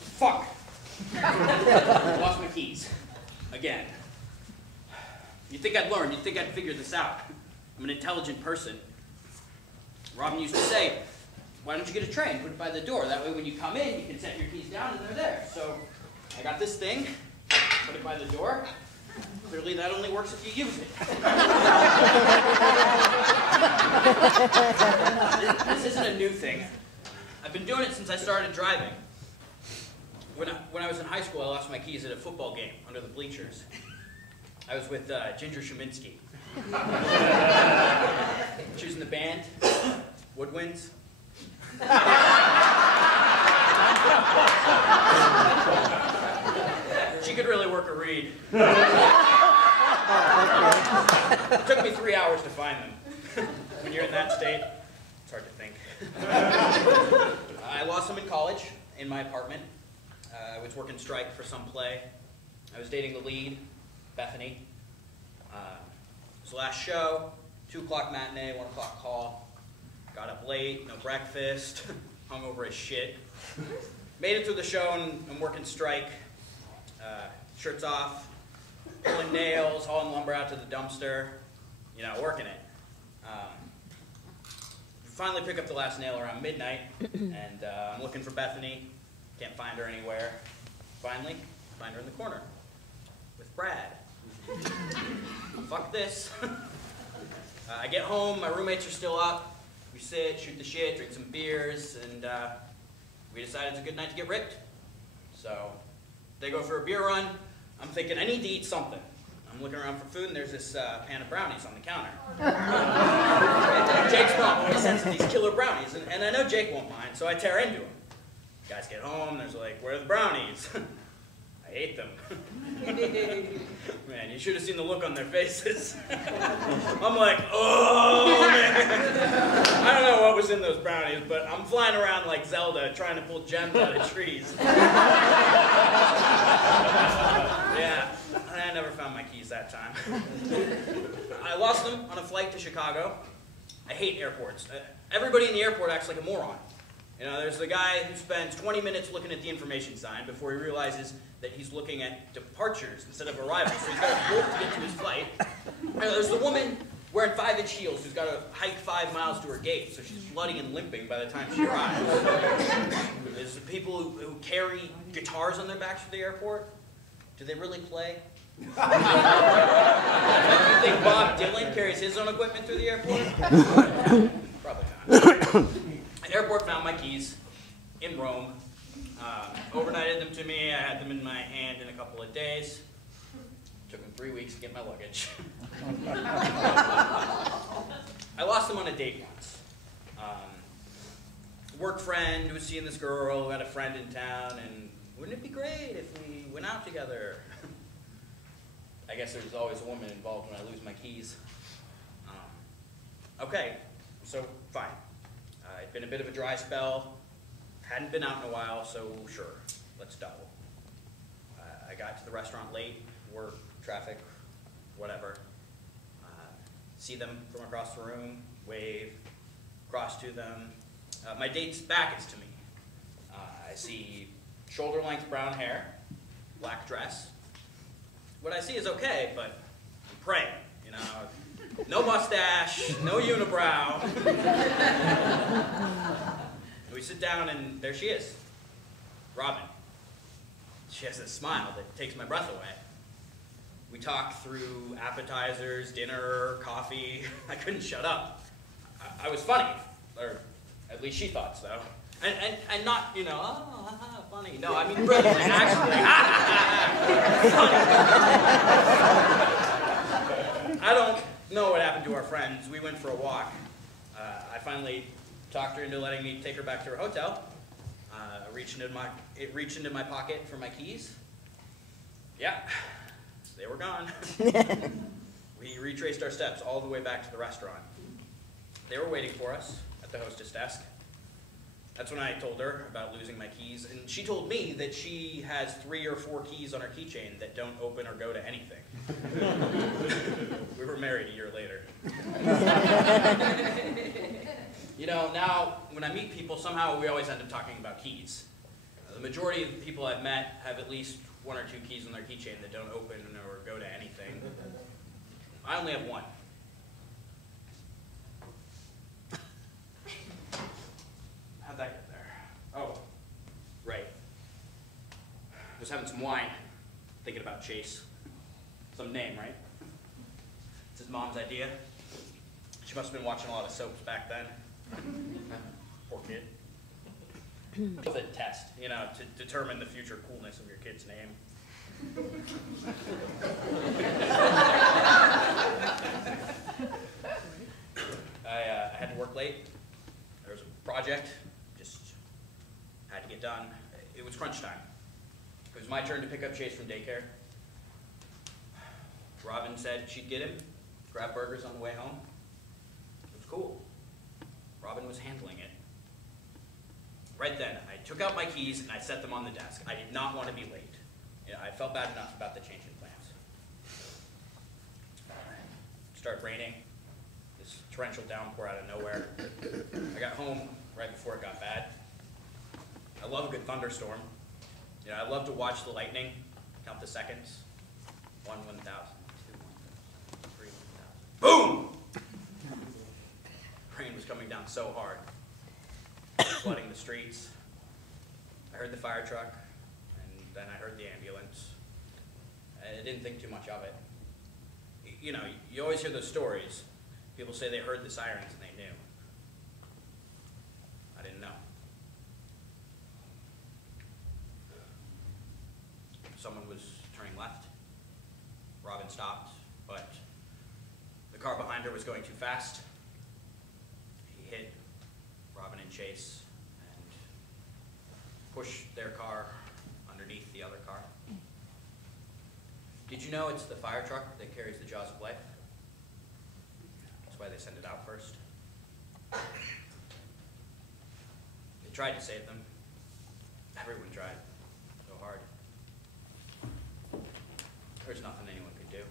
Fuck. I lost my keys. Again. You'd think I'd learn. You'd think I'd figure this out. I'm an intelligent person. Robin used to say, why don't you get a tray and put it by the door? That way when you come in, you can set your keys down and they're there. So I got this thing, put it by the door. Clearly that only works if you use it. This isn't a new thing. I've been doing it since I started driving. When I was in high school, I lost my keys at a football game under the bleachers. I was with Ginger Sheminsky. She was in the band, Woodwinds. She could really work a reed. It took me 3 hours to find them. When you're in that state, it's hard to think. I lost them in college, in my apartment. I was working strike for some play. I was dating the lead, Bethany. It was the last show, 2 o'clock matinee, 1 o'clock call. Got up late, no breakfast, hungover as shit. Made it through the show and I'm working strike. Shirts off, pulling nails, hauling lumber out to the dumpster, you know, working it. Finally pick up the last nail around midnight, and I'm looking for Bethany. Can't find her anywhere. Finally, find her in the corner with Brad. Fuck this. I get home, my roommates are still up. We sit, shoot the shit, drink some beers, and we decide it's a good night to get ripped. So they go for a beer run. I'm thinking, I need to eat something. I'm looking around for food, and there's this pan of brownies on the counter. Jake's mom always sends these killer brownies, and I know Jake won't mind, so I tear into them. Guys get home, there's like, where are the brownies? I ate them. Man, you should have seen the look on their faces. I'm like, oh, man. I don't know what was in those brownies, but I'm flying around like Zelda trying to pull gems out of trees. Yeah, I never found my keys that time. I lost them on a flight to Chicago. I hate airports. Everybody in the airport acts like a moron. You know, there's the guy who spends 20 minutes looking at the information sign before he realizes that he's looking at departures instead of arrivals, so he's got to bolt to get to his flight. You know, there's the woman wearing 5-inch heels who's got to hike 5 miles to her gate, so she's bloody and limping by the time she arrives. There's the people who carry guitars on their backs for the airport. Do they really play? Do you think Bob Dylan carries his own equipment through the airport? Probably not. The airport found my keys in Rome, overnighted them to me. I had them in my hand in a couple of days. Took them 3 weeks to get my luggage. I lost them on a date once. Work friend who was seeing this girl who had a friend in town, and wouldn't it be great if we went out together? I guess there's always a woman involved when I lose my keys. Okay, so fine. It'd been a bit of a dry spell. Hadn't been out in a while, so sure, let's double. I got to the restaurant late, work, traffic, whatever. See them from across the room, wave, cross to them. My date's back is to me. I see shoulder-length brown hair, black dress. What I see is okay, but I'm praying, you know. No mustache, no unibrow. We sit down and there she is, Robin. She has this smile that takes my breath away. We talk through appetizers, dinner, coffee. I couldn't shut up. I was funny, or at least she thought so. And not, you know, oh, funny. No, I mean really, like, actually, funny. I don't know what happened to our friends. We went for a walk. I finally talked her into letting me take her back to her hotel. Reached into my pocket for my keys. Yeah, they were gone. We retraced our steps all the way back to the restaurant. They were waiting for us at the hostess desk. That's when I told her about losing my keys, and she told me that she has 3 or 4 keys on her keychain that don't open or go to anything. We were married a year later. You know, now when I meet people, somehow we always end up talking about keys. The majority of the people I've met have at least 1 or 2 keys on their keychain that don't open or go to anything. I only have 1. How'd that get there? Oh, right. I was having some wine, thinking about Chase. Some name, right? It's his mom's idea. She must have been watching a lot of soaps back then. Poor kid. It's a test, you know, to determine the future coolness of your kid's name. I had to work late. There was a project, just had to get done. It was crunch time. It was my turn to pick up Chase from daycare. Robin said she'd get him, grab burgers on the way home. It was cool. Robin was handling it. Right then, I took out my keys and I set them on the desk. I did not want to be late. You know, I felt bad enough about the change in plans. It started raining, this torrential downpour out of nowhere. I got home right before it got bad. I love a good thunderstorm. You know, I love to watch the lightning, count the seconds. 1, 1,000, 2, 1,000, 3, 1,000. Boom! Rain was coming down so hard, flooding the streets. I heard the fire truck, and then I heard the ambulance. I didn't think too much of it. You know, you always hear those stories. People say they heard the sirens and they knew. I didn't know. Someone was turning left. Robin stopped, but the car behind her was going too fast. He hit Robin and Chase and pushed their car underneath the other car. Did you know it's the fire truck that carries the jaws of life? That's why they send it out first. They tried to save them. Everyone tried so hard. There's nothing anyone could do.